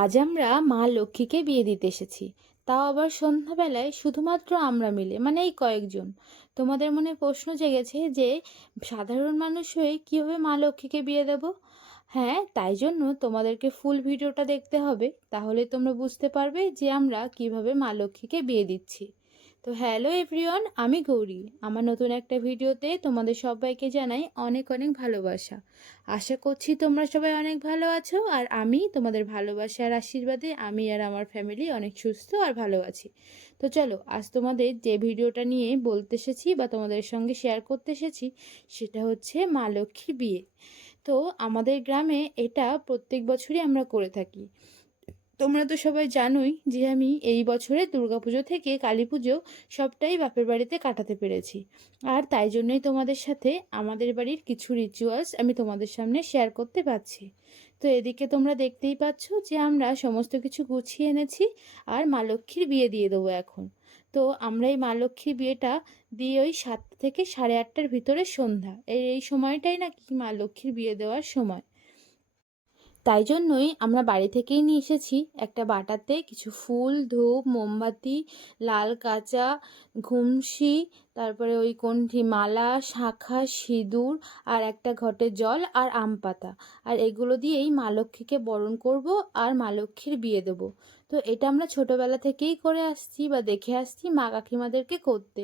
আজ আমরা মা লক্ষ্মীকে বিয়ে দিতে এসেছি। তাও আবার সন্ধ্যাবেলায় শুধুমাত্র আমরা মিলে মানে এই কয়েকজন। তোমাদের মনে প্রশ্ন জেগেছে যে, সাধারণ মানুষ হয়ে কীভাবে মা লক্ষ্মীকে বিয়ে দেব? হ্যাঁ তাই জন্য তোমাদেরকে ফুল ভিডিওটা দেখতে হবে। তাহলে তোমরা বুঝতে পারবে যে আমরা কীভাবে মা লক্ষ্মীকে বিয়ে দিচ্ছি। তো হ্যালো এভরিওয়ান, আমি গৌরী। আমার নতুন একটা ভিডিওতে তোমাদের সবাইকে জানাই অনেক অনেক ভালোবাসা। আশা করছি তোমরা সবাই অনেক ভালো আছো আর আমি তোমাদের ভালোবাসা আর আশীর্বাদে আমি আর আমার ফ্যামিলি অনেক সুস্থ আর ভালো আছি। তো চলো, আজ তোমাদের যে ভিডিওটা নিয়ে বলতে এসেছি বা তোমাদের সঙ্গে শেয়ার করতে এসেছি, সেটা হচ্ছে মা লক্ষ্মী বিয়ে। তো আমাদের গ্রামে এটা প্রত্যেক বছরই আমরা করে থাকি। তোমরা তো সবাই জানোই যে আমি এই বছরে দুর্গাপুজো থেকে কালী পুজো সবটাই বাপের বাড়িতে কাটাতে পেরেছি। আর তাই জন্যই তোমাদের সাথে আমাদের বাড়ির কিছু রিচুয়ালস আমি তোমাদের সামনে শেয়ার করতে পারছি। তো এদিকে তোমরা দেখতেই পাচ্ছ যে আমরা সমস্ত কিছু গুছিয়ে এনেছি আর মা লক্ষ্মীর বিয়ে দিয়ে দেবো এখন। তো আমরা এই মা লক্ষ্মীর বিয়েটা দিয়ে ওই সাতটা থেকে সাড়ে আটটার ভিতরে সন্ধ্যা। এই এই সময়টাই নাকি মা লক্ষ্মীর বিয়ে দেওয়ার সময়। তাই জন্যই আমরা বাড়ি থেকেই নিয়ে এসেছি একটা বাটাতে কিছু ফুল, ধূপ, মোমবাতি, লাল কাঁচা, ঘুমসি, তারপরে ওই কণ্ঠি মালা, শাখা, সিঁদুর আর একটা ঘটে জল আর আম পাতা আর এগুলো দিয়েই মা লক্ষ্মীকে বরণ করব আর মা লক্ষ্মীর বিয়ে দেবো। তো এটা আমরা ছোটোবেলা থেকেই করে আসছি বা দেখে আসছি মা কাকিমাদেরকে করতে।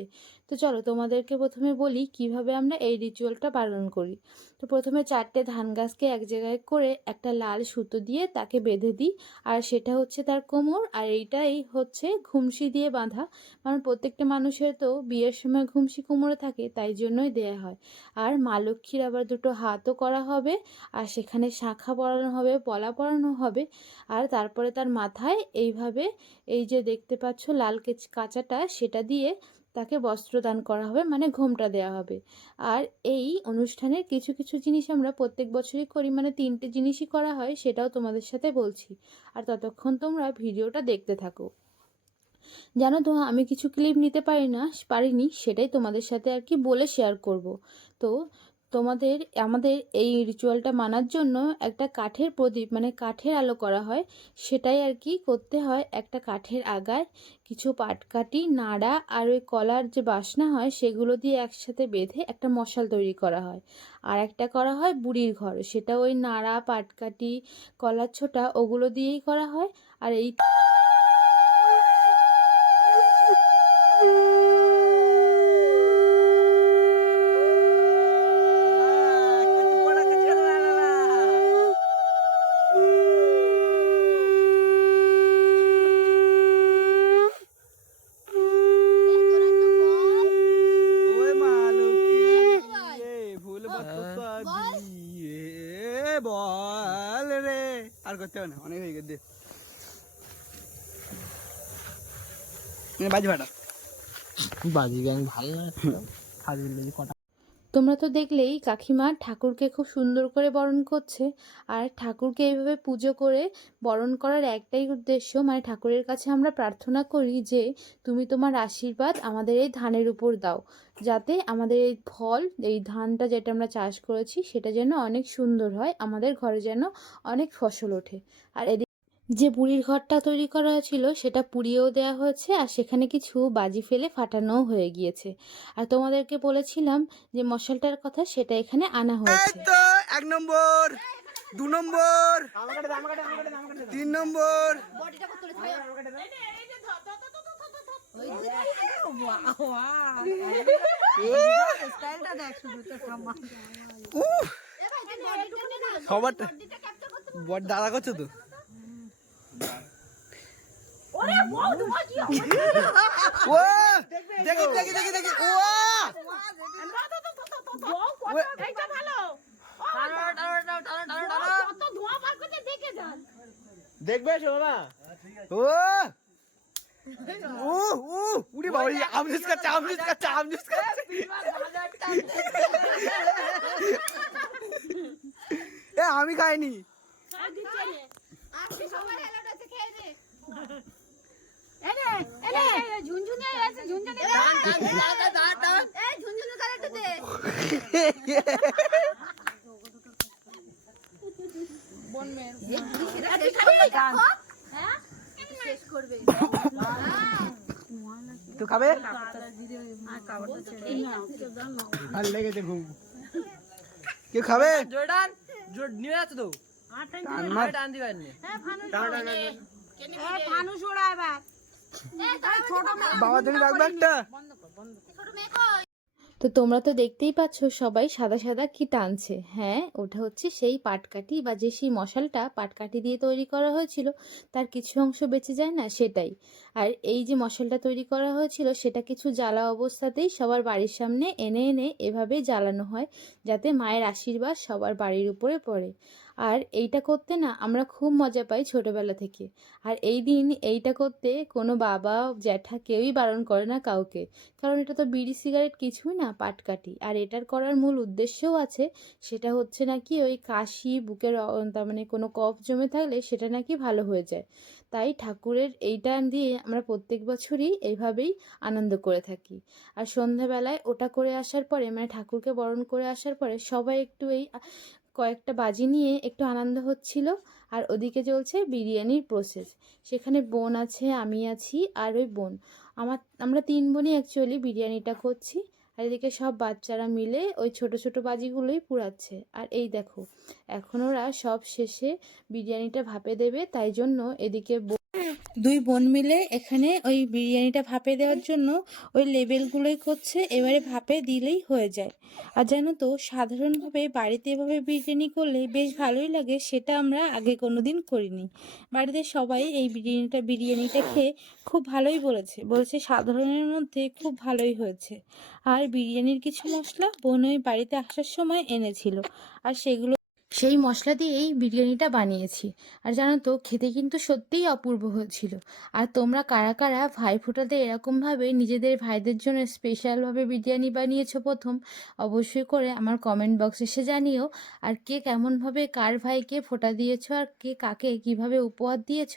তো চলো তোমাদেরকে প্রথমে বলি কীভাবে আমরা এই রিচুয়ালটা পালন করি। তো প্রথমে চারটে ধান গাছকে এক জায়গায় করে একটা লাল সুতো দিয়ে তাকে বেঁধে দিই। আর সেটা হচ্ছে তার কোমর আর এইটাই হচ্ছে ঘুমসি দিয়ে বাঁধা। কারণ প্রত্যেকটা মানুষের তো বিয়ের সময় ঘুমসি কোমরে থাকে, তাই জন্যই দেয়া হয়। আর মা লক্ষ্মীর আবার দুটো হাতও করা হবে। আর সেখানে শাখা পরানো হবে, পলা পরানো হবে। আর তারপরে তার মাথায় এইভাবে এই যে দেখতে পাচ্ছ লাল কেচ- কাঁচাটা, সেটা দিয়ে তাকে বস্ত্রদান করা হবে মানে ঘোমটা দেওয়া হবে। আর এই অনুষ্ঠানের কিছু কিছু জিনিস আমরা প্রত্যেক বছরই করি মানে তিনটে জিনিসই করা হয়, সেটাও তোমাদের সাথে বলছি। আর ততক্ষণ তোমরা ভিডিওটা দেখতে থাকো। জানো তো, আমি কিছু ক্লিপ নিতে পারি না, পারিনি, সেটাই তোমাদের সাথে আর কি বলে শেয়ার করব। তো তোমাদের, আমাদের এই রিচুয়ালটা মানার জন্য একটা কাঠের প্রদীপ মানে কাঠের আলো করা হয়। সেটাই আর কি করতে হয় একটা কাঠের আগায়। কিছু পাটকাঠি, নাড়া আর ওই কলার যে বাসনা হয়, সেগুলো দিয়ে একসাথে বেঁধে একটা মশাল তৈরি করা হয়। আর একটা করা হয় বুড়ির ঘর। সেটা ওই নাড়া, পাটকাঠি, কলার ছোটা, ওগুলো দিয়েই করা হয়। আর এই ওই মা লক্ষ্মী রে, ভুল বাচ্চা বিয়ে বল রে। আর করতে হবে না অনেক হয়ে গেছে। বাজি ফাটা বাজি গান ভালো না ফাজিল কটা। তোমরা তো দেখলেই কাকিমা ঠাকুরকে খুব সুন্দর করে বরণ করছে। আর ঠাকুরকে এইভাবে পুজো করে বরণ করার একটাই উদ্দেশ্য মানে ঠাকুরের কাছে আমরা প্রার্থনা করি যে তুমি তোমার আশীর্বাদ আমাদের এই ধানের উপর দাও, যাতে আমাদের এই ফল, এই ধানটা যেটা আমরা চাষ করেছি, সেটা যেন অনেক সুন্দর হয়, আমাদের ঘরে যেন অনেক ফসল ওঠে। আর এদিকে যে বুড়ির ঘরটা তৈরি করা হয়েছিল, সেটা পুড়িয়েও দেওয়া হয়েছে আর সেখানে কিছু বাজি ফেলে ফাটানোও হয়ে গিয়েছে। আর তোমাদেরকে বলেছিলাম যে মশালটার কথা, সেটা এখানে আনা হয়েছে। এক নম্বর, দু নম্বর, তিন নম্বর। সবার দাদা করছ তো? দেখি দেখি দেখি দেখি। ও দেখবে শোনা ও ও ও উড়ি বাবা আমজুস কাচ্ছে আমজুস কাচ্ছে আমজুস কাচ্ছে এ আমি খাইনি। তো খাবে? ভালো লেগেছে ঘুম। কেউ খাবে? জোরডান জোর নিয়ে যাচ্ছে বাবা তুমি রাখবে একটা? তো তোমরা তো দেখতেই পাচ্ছ সবাই সাদা সাদা কি টানছে হ্যাঁ ওটা হচ্ছে সেই পাটকাঠি বা যে সেই মশালটা পাটকাঠি দিয়ে তৈরি করা হয়েছিল তার কিছু অংশ বেঁচে যায় না সেটাই। আর এই যে মশালটা তৈরি করা হয়েছিল সেটা কিছু জ্বালা অবস্থাতেই সবার বাড়ির সামনে এনে এনে এভাবে জ্বালানো হয় যাতে মায়ের আশীর্বাদ সবার বাড়ির উপরে পড়ে। আর এইটা করতে না আমরা খুব মজা পাই ছোটবেলা থেকে। আর এই দিন এইটা করতে কোনো বাবা, জ্যাঠা কেউই বারণ করে না কাউকে। কারণ এটা তো বিড়ি, সিগারেট কিছুই না, পাটকাঠি। আর এটার করার মূল উদ্দেশ্যও আছে, সেটা হচ্ছে নাকি ওই কাশি, বুকের তার মানে কোনো কফ জমে থাকলে সেটা নাকি ভালো হয়ে যায়। তাই ঠাকুরের এইটা দিয়ে আমরা প্রত্যেক বছরই এইভাবেই আনন্দ করে থাকি। আর সন্ধ্যাবেলায় ওটা করে আসার পরে মানে ঠাকুরকে বরণ করে আসার পরে সবাই একটু এই কয়েকটা বাজি নিয়ে একটু আনন্দ হচ্ছিল, আর ওদিকে চলছে বিরিয়ানির প্রসেস সেখানে বোন আছে, আমি আছি, আর ওই বোন। আমার, আমরা তিন বোনই অ্যাকচুয়ালি বিরিয়ানিটা করছি আর এদিকে সব বাচ্চারা মিলে ওই ছোট ছোট বাজিগুলোই পুড়াচ্ছে। আর এই দেখো, এখন ওরা সব শেষে বিরিয়ানিটা ভাপে দেবে, তাই জন্য এদিকে দুই বোন মিলে এখানে ওই বিরিয়ানিটা ভাপে দেওয়ার জন্য ওই লেবেলগুলোই করছে, এবারে ভাপে দিলেই হয়ে যায়। আর জানো তো, সাধারণভাবে বাড়িতে এভাবে বিরিয়ানি করলে বেশ ভালোই লাগে, সেটা আমরা আগে কোনো দিন করিনি। বাড়িতে সবাই এই বিরিয়ানিটা বিরিয়ানিটা খেয়ে খুব ভালোই বলেছে। বলেছে সাধারণের মধ্যে খুব ভালোই হয়েছে। আর বিরিয়ানির কিছু মশলা বোন ওই বাড়িতে আসার সময় এনেছিল। আর সেগুলো সেই মশলা দিয়েই বিরিয়ানিটা বানিয়েছি। আর জানো তো, খেতে কিন্তু সত্যিই অপূর্ব হয়েছিল। আর তোমরা কারা কারা ভাই ফোটাতে এরকমভাবে নিজেদের ভাইদের জন্য স্পেশালভাবে বিরিয়ানি বানিয়েছো প্রথম, অবশ্যই করে আমার কমেন্ট বক্সে এসে জানিও। আর কে কেমনভাবে কার ভাইকে ফোটা দিয়েছ আর কে কাকে কীভাবে উপহার দিয়েছ,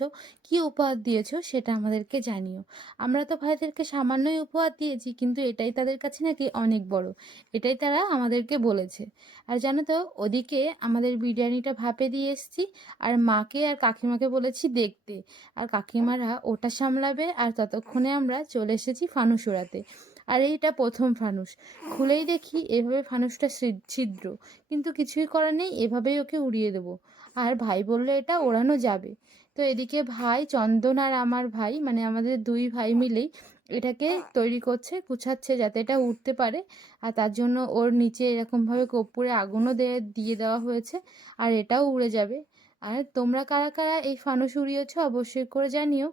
কি উপহার দিয়েছ সেটা আমাদেরকে জানিও। আমরা তো ভাইদেরকে সামান্যই উপহার দিয়েছি, কিন্তু এটাই তাদের কাছে নাকি অনেক বড়, এটাই তারা আমাদেরকে বলেছে। আর জানো তো, ওদিকে আমাদের বিরিয়ানিটা ভাপে দিয়ে এসছি। আর মাকে আর কাকিমাকে বলেছি দেখতে। আর কাকিমারা ওটা সামলাবে আর ততক্ষণে আমরা চলে এসেছি ফানুস ওড়াতে আর এইটা প্রথম ফানুস। খুলেই দেখি এভাবে ফানুসটা ছিদ- ছিদ্র। কিন্তু কিছুই করার নেই, এভাবেই ওকে উড়িয়ে দেবো। আর ভাই বলল, এটা ওড়ানো যাবে। তো এদিকে ভাই চন্দন আর আমার ভাই মানে আমাদের দুই ভাই মিলেই এটাকে তৈরি করছে, গুছাচ্ছে যাতে এটা উঠতে পারে। আর তার জন্য ওর নিচে এরকমভাবে কর্পূরে আগুনও দিয়ে দিয়ে দেওয়া হয়েছে, আর এটাও উড়ে যাবে। আর তোমরা কারা কারা এই ফানুস উড়িয়েছো অবশ্যই করে জানিও।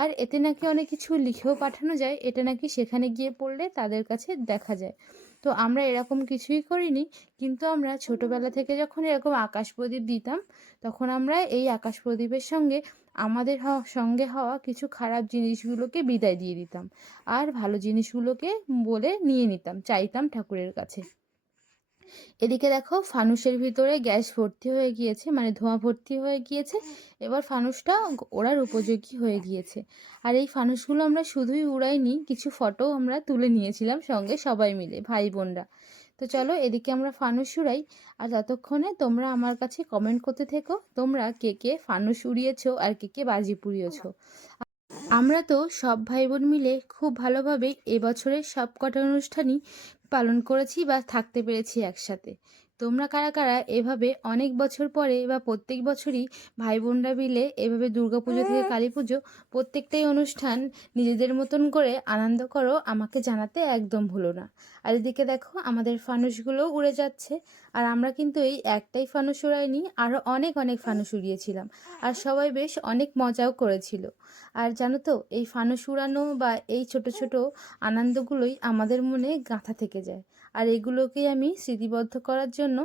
আর এতে নাকি অনেক কিছু লিখেও পাঠানো যায়, এটা নাকি সেখানে গিয়ে পড়লে তাদের কাছে দেখা যায়। তো আমরা এরকম কিছুই করিনি। কিন্তু আমরা ছোটোবেলা থেকে যখন এরকম আকাশ প্রদীপ দিতাম, তখন আমরা এই আকাশ প্রদীপের সঙ্গে আমাদের সঙ্গে হওয়া কিছু খারাপ জিনিসগুলোকে বিদায় দিয়ে দিতাম। আর ভালো জিনিসগুলোকে বলে নিয়ে নিতাম, চাইতাম ঠাকুরের কাছে। এদিকে দেখো ফানুসের ভিতরে গ্যাস ভর্তি হয়ে গিয়েছে মানে ধোঁয়া ভর্তি হয়ে গিয়েছে। এবার ফানুসটা ওড়ার উপযোগী হয়ে গিয়েছে। আর এই ফানুসগুলো আমরা শুধুই উড়াইনি, কিছু ফটো আমরা তুলে নিয়েছিলাম সঙ্গে সবাই মিলে, ভাই বোনরা। তো চলো এদিকে আমরা ফানুস উড়াই। আর ততক্ষণে তোমরা আমার কাছে কমেন্ট করতে থেকো, তোমরা কে কে ফানুস উড়িয়েছো আর কে কে বাজি পুড়িয়েছো। আমরা তো সব ভাই বোন মিলে খুব ভালোভাবে এবছরের সব কটা অনুষ্ঠানই পালন করেছি বা থাকতে পেরেছি একসাথে। তোমরা কারা কারা এভাবে অনেক বছর পরে বা প্রত্যেক বছরই ভাই বোনরা মিলে এভাবে দুর্গাপুজো থেকে কালী পুজো প্রত্যেকটাই অনুষ্ঠান নিজেদের মতন করে আনন্দ করো আমাকে জানাতে একদম ভুলো না। আর এদিকে দেখো আমাদের ফানুসগুলোও উড়ে যাচ্ছে। আর আমরা কিন্তু এই একটাই ফানুস উড়াইনি আরও অনেক অনেক ফানুস উড়িয়েছিলাম। আর সবাই বেশ অনেক মজাও করেছিল। আর জানো তো এই ফানুস উড়ানো বা এই ছোট ছোট আনন্দগুলোই আমাদের মনে গাঁথা থেকে যায়। আর এগুলোকেই আমি স্মৃতিবদ্ধ করার জন্য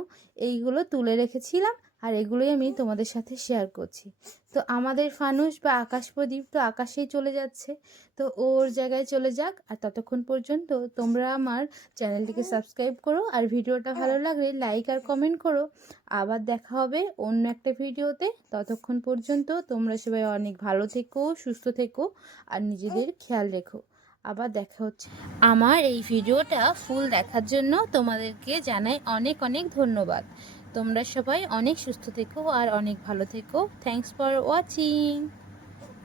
এইগুলো তুলে রেখেছিলাম আর এগুলোই আমি তোমাদের সাথে শেয়ার করছি। তো আমাদের ফানুস বা আকাশ প্রদীপ তো আকাশেই চলে যাচ্ছে। তো ওর জায়গায় চলে যাক আর ততক্ষণ পর্যন্ত তোমরা আমার চ্যানেলটিকে সাবস্ক্রাইব করো আর ভিডিওটা ভালো লাগলে লাইক আর কমেন্ট করো। আবার দেখা হবে অন্য একটা ভিডিওতে। ততক্ষণ পর্যন্ত তোমরা সবাই অনেক ভালো থেকো, সুস্থ থেকো আর নিজেদের খেয়াল রেখো। আবার দেখা হচ্ছে। আমার এই ভিডিওটা ফুল দেখার জন্য তোমাদেরকে জানাই অনেক অনেক ধন্যবাদ। তোমরা সবাই অনেক সুস্থ থেকো আর অনেক ভালো থেকো। Thanks for watching